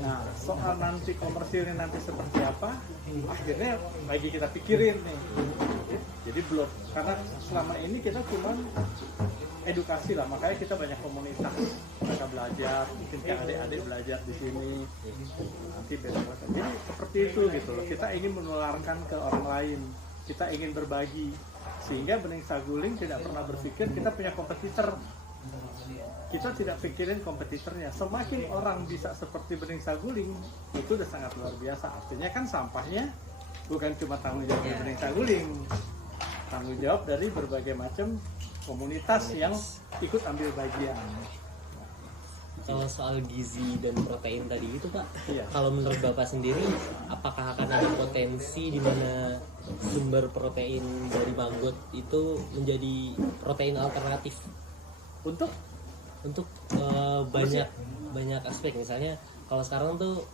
Nah, soal nanti komersilnya nanti seperti apa, akhirnya lagi kita pikirin nih. Jadi belum, karena selama ini kita cuma edukasi lah, makanya kita banyak komunitas, mereka belajar, mungkin kayak adik-adik belajar di sini, nanti beda. Jadi seperti itu gitu loh. Kita ingin menularkan ke orang lain, kita ingin berbagi, sehingga Bening Saguling tidak pernah berpikir kita punya kompetitor. Kita tidak pikirin kompetitornya. Semakin orang bisa seperti Bening Saguling, itu udah sangat luar biasa. Artinya kan sampahnya bukan cuma tanggung jawab dari Bening Saguling, tanggung jawab dari berbagai macam komunitas yang ikut ambil bagian. Kalau soal gizi dan protein tadi itu Pak, Iya. kalau menurut Bapak sendiri, apakah akan ada potensi di mana sumber protein dari maggot itu menjadi protein alternatif Untuk untuk banyak aspek? Misalnya kalau sekarang tuh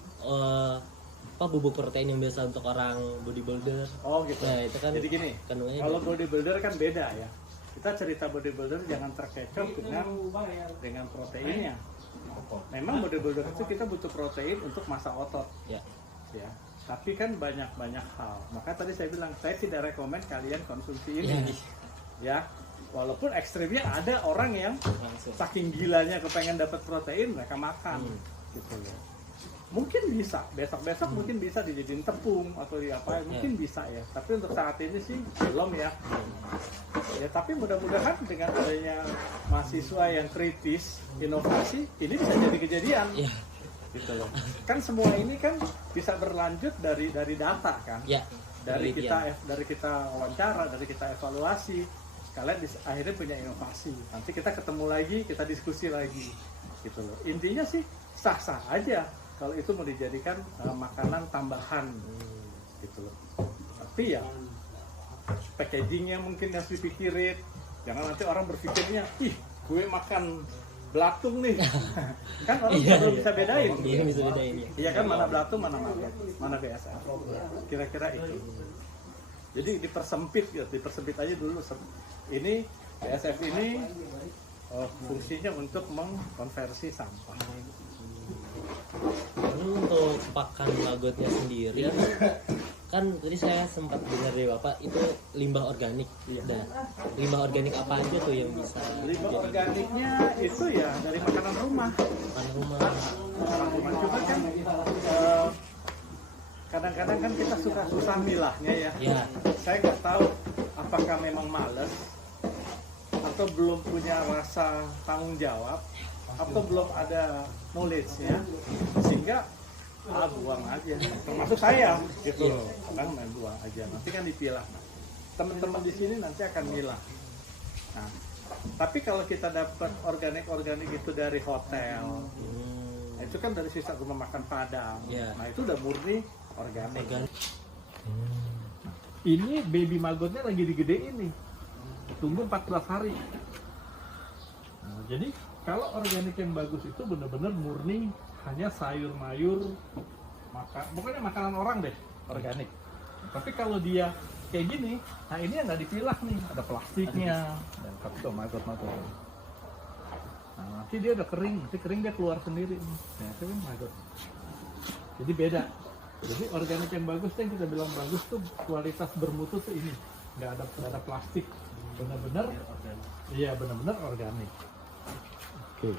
bubuk protein yang biasa untuk orang bodybuilder. oh gitu. Nah itu kan Jadi gini, kandungannya kalau bodybuilder kan beda ya. Kita cerita bodybuilder jangan terkecoh dengan proteinnya. Memang bodybuilder itu kita butuh protein untuk massa otot. ya. Ya, tapi kan banyak hal. Maka tadi saya bilang saya tidak rekomen kalian konsumsi ini. Ya, walaupun ekstrimnya ada orang yang Langsung. saking gilanya kepengen dapat protein mereka makan gitu loh. Mungkin bisa besok mungkin bisa dijadiin tepung atau diapain, mungkin bisa ya, tapi untuk saat ini sih belum ya. Ya tapi mudah-mudahan dengan adanya mahasiswa yang kritis inovasi ini bisa jadi kejadian. Ya. Gitu loh. Kan semua ini kan bisa berlanjut dari data kan. Ya. Dari kita wawancara, dari kita evaluasi, kalian akhirnya punya inovasi. Nanti kita ketemu lagi, kita diskusi lagi, gitu loh. Intinya sih sah-sah aja kalau itu mau dijadikan makanan tambahan, gitu loh. Tapi ya packagingnya mungkin harus dipikirin. Jangan nanti orang berpikirnya, ih, gue makan belatung nih. Kan orang belum bisa bedain. Iya bisa bedain ya. Iya kan, mana belatung, mana maggot, mana BSF. Kira-kira itu. Jadi dipersempit gitu, dipersempit aja dulu. Ini BSF ini fungsinya untuk mengkonversi sampah. Lalu untuk pakan maggotnya sendiri, kan tadi saya sempat dengar dari Bapak itu limbah organik. Iya. Nah, limbah organik apa aja tuh yang bisa Limbah jadi organiknya itu ya dari makanan rumah. pakan rumah? Makanan rumah juga kan kadang-kadang kan kita suka susah milahnya ya. Ya. Saya nggak tahu apakah memang males atau belum punya rasa tanggung jawab atau belum ada knowledge-nya sehingga buang aja, termasuk saya gitu loh. Kadang main buang aja, nanti kan dipilah. Teman-teman di sini nanti akan milah. Nah, tapi kalau kita dapat organik itu dari hotel, nah itu kan dari sisa rumah makan Padang. Ya. Nah itu udah murni organik. Organik. Ini baby maggotnya lagi digedein nih, tunggu 14 hari. Nah, jadi kalau organik yang bagus itu benar-benar murni hanya sayur mayur, pokoknya makanan orang deh organik. Tapi kalau dia kayak gini, nah ini yang nggak dipilah nih, ada plastiknya dan kapsul maggot. Nah nanti dia udah kering, nanti kering dia keluar sendiri nih. Nah itu kan maggot. Jadi beda. Jadi organik yang bagus tuh yang kita bilang bagus tuh kualitas bermutu tuh ini, nggak ada plastik, benar-benar, iya benar-benar organik. Oke.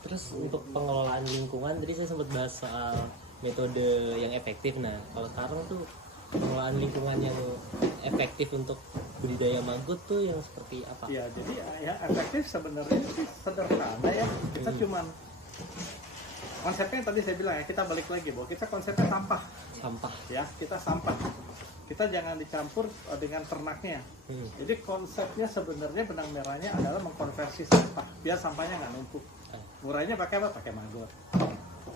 Terus untuk pengelolaan lingkungan tadi saya sempat bahas soal metode yang efektif. Nah, kalau sekarang tuh pengelolaan lingkungan yang efektif untuk budidaya maggot tuh yang seperti apa? Ya, jadi ya efektif sebenarnya sih sederhana ya. Kita cuman konsepnya tadi saya bilang ya, kita balik lagi bahwa kita konsepnya sampah. Sampah. Ya, kita sampah. Kita jangan dicampur dengan ternaknya. Jadi konsepnya sebenarnya benang merahnya adalah mengkonversi sampah biar sampahnya nggak numpuk. Murahnya pakai apa? Pakai maggot.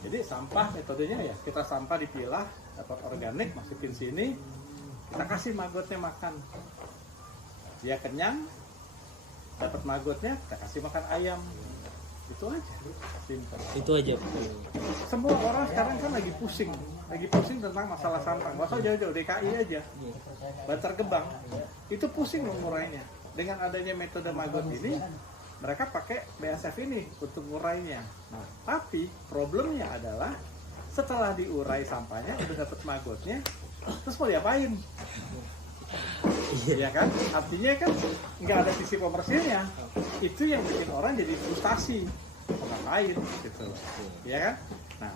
Jadi sampah metodenya ya kita sampah dipilah, dapat organik masukin sini, kita kasih maggotnya makan. Dia kenyang, dapat maggotnya, kita kasih makan ayam. Itu aja, simple. Itu aja. Semua orang sekarang kan lagi pusing tentang masalah sampah. Nggak usah jauh-jauh, DKI aja, Bantar Gebang, itu pusing mengurainya. Dengan adanya metode maggot ini, mereka pakai BASF ini untuk ngurainya. Nah, tapi problemnya adalah Setelah diurai sampahnya, udah dapet magotnya, terus mau diapain? Iya kan? Artinya kan nggak ada sisi komersilnya. Itu yang bikin orang jadi frustasi. Mau ngapain gitu, ya kan? Nah,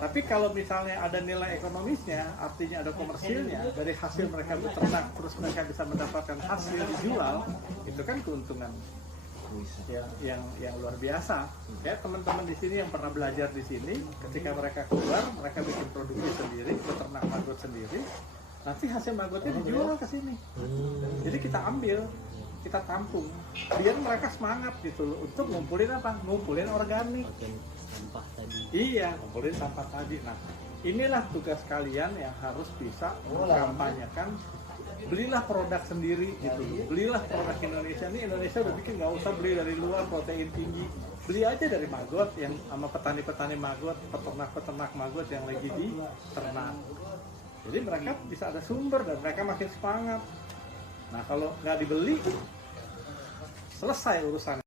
tapi kalau misalnya ada nilai ekonomisnya, artinya ada komersilnya, dari hasil mereka beternak, terus mereka bisa mendapatkan hasil dijual, itu kan keuntungan yang luar biasa. Ya, teman-teman di sini yang pernah belajar di sini, ketika mereka keluar, mereka bikin produksi sendiri, beternak maggot sendiri, nanti hasil maggotnya dijual ke sini. Jadi kita ambil, kita tampung, biar mereka semangat gitu loh untuk ngumpulin apa? Ngumpulin organik. Sampah tadi. Iya, ngumpulin sampah tadi. Nah, inilah tugas kalian yang harus bisa mengkampanyekan. Belilah produk sendiri gitu. Belilah produk Indonesia. Ini Indonesia udah bikin, nggak usah beli dari luar protein tinggi. Beli aja dari maggot yang sama petani-petani maggot, peternak-peternak maggot yang lagi di ternak. Jadi mereka bisa ada sumber dan mereka makin semangat. Nah, kalau nggak dibeli, selesai urusan.